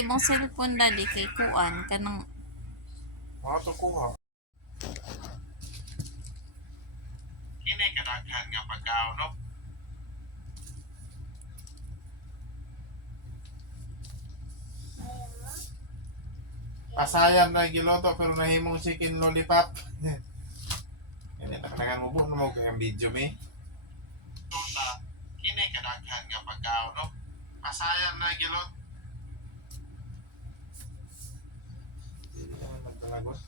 imong cellphone dali kay kuan kanang Ito kuha. Kini kadaghan nga pagkaon, no? Pasayan na giloto pero nahimong chicken lollipop. Yan nakatagan mo buo mo kayang video me. Kini kadaghan nga pagkaon, no? Pasayan na giloto. Hindi naman magdalagot.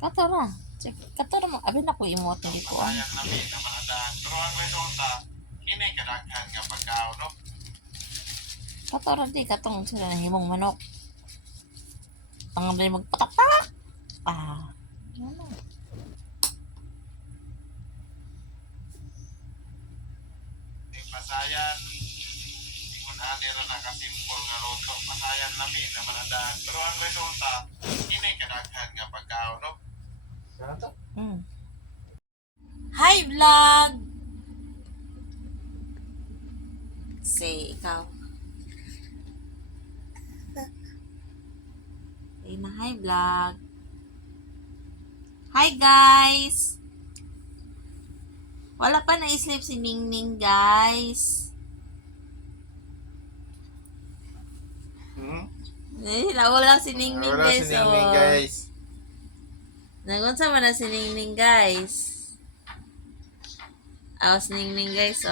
katora. Check katora mo abi na ko imot ni ko. Pasayan na may namanadaan. Pero ang resulta, kini kadaghan nga pagkaon, no? Katora di katong sila na himong manok. Ang dali magpatak. Ano? Pasayan, ingon ani ra na kasimpol nga luto. Pasayan na may namanadaan. Pero ang resulta, kini kadaghan nga pagkaon, no? Ganito? Hi vlog. Say ikaw. Say na hi vlog. Hi guys. Wala pa na-sleep si Ningning guys. Nawala si Ningning Wala guys. si Ningning guys. Nagunsa man na si Ningning guys. Si Ningning guys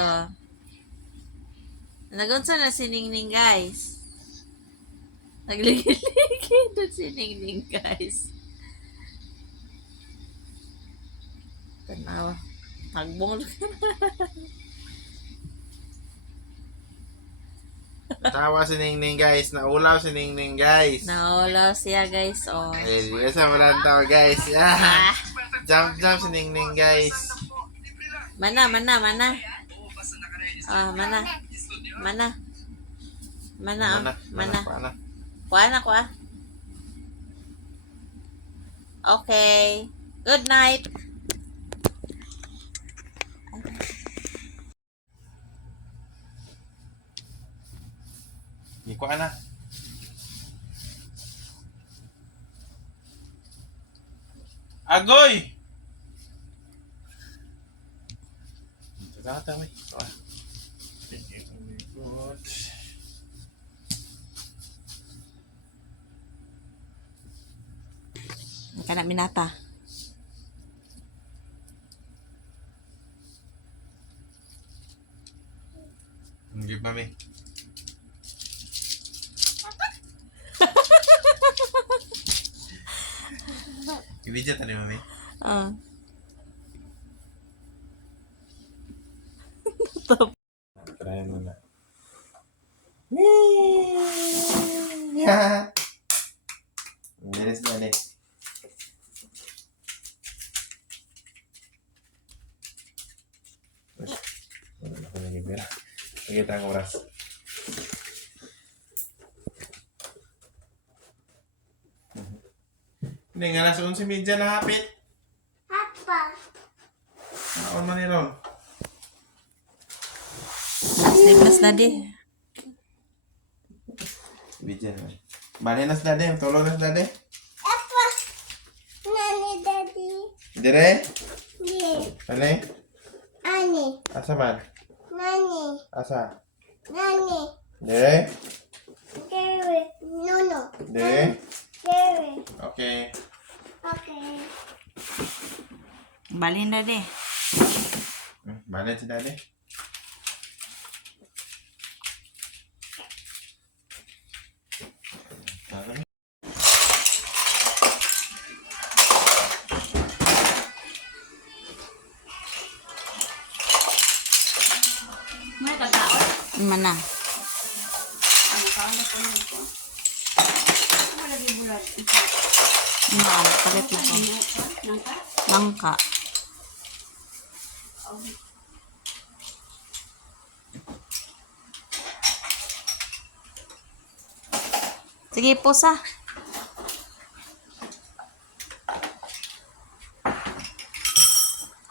Nagunsa na si Ningning guys. Nagligid-ligid na si Ningning guys. Tanawa. Tagbong. Tawa si Ningning guys. Naulaw si Ningning guys. Naulaw siya guys Eh, di ka sa malantaw guys. Jump si Ningning guys. Mana. Mana. Kuha na. Okay. Good night. Iko na. Agoy! Tata, may. Kana minata. Hindi ba, may? Ibidyo tani, mami? Try mo na. Bilis na ni. Wala ko lagi pera. Nakita ang oras. Hindi nga alas 11:30 na hapit. Papa. Naon man nilon. Sleepless daddy. Video na. Bali na sa dade. Tulog na sa dade. Papa. Nani, Daddy. Dire? Di. Ano eh? Ani. Asa man? Nani. Asa? Nani. Dire? Dere. Nono. Dire? Dere. Okay. Okay. Balin daddy. Bali si dade. May pagkaon. Mana? Ang kaon na po nito. Wala di bulat. Palit na ko. Nangka? Langka. Sige, pusa.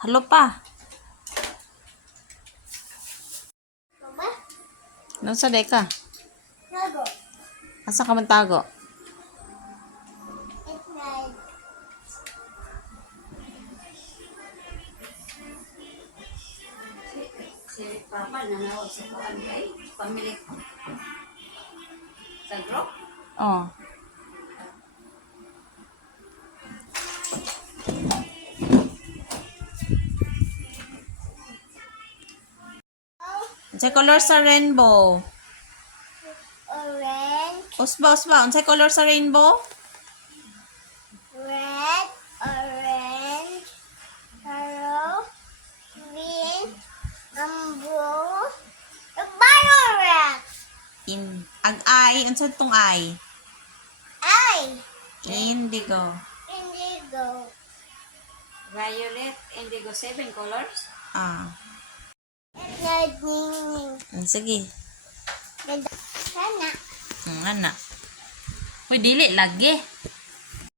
Halo pa. Baba? Nasa deka. Nago. Asa ka man tago? Si Papa nanawag sa kuan ay pamili ko. Sa group? Oh. Unsay color sa rainbow? Orange, Usba. Unsay color sa rainbow? red, orange, yellow, green, and blue. Violet. Ag-ay. Unsay tong ay? I. Indigo. Indigo. Violet, indigo, 7 colors. Ah. Lightning. Sige. Ganda. Sana. Ana. Uy, dili lagi.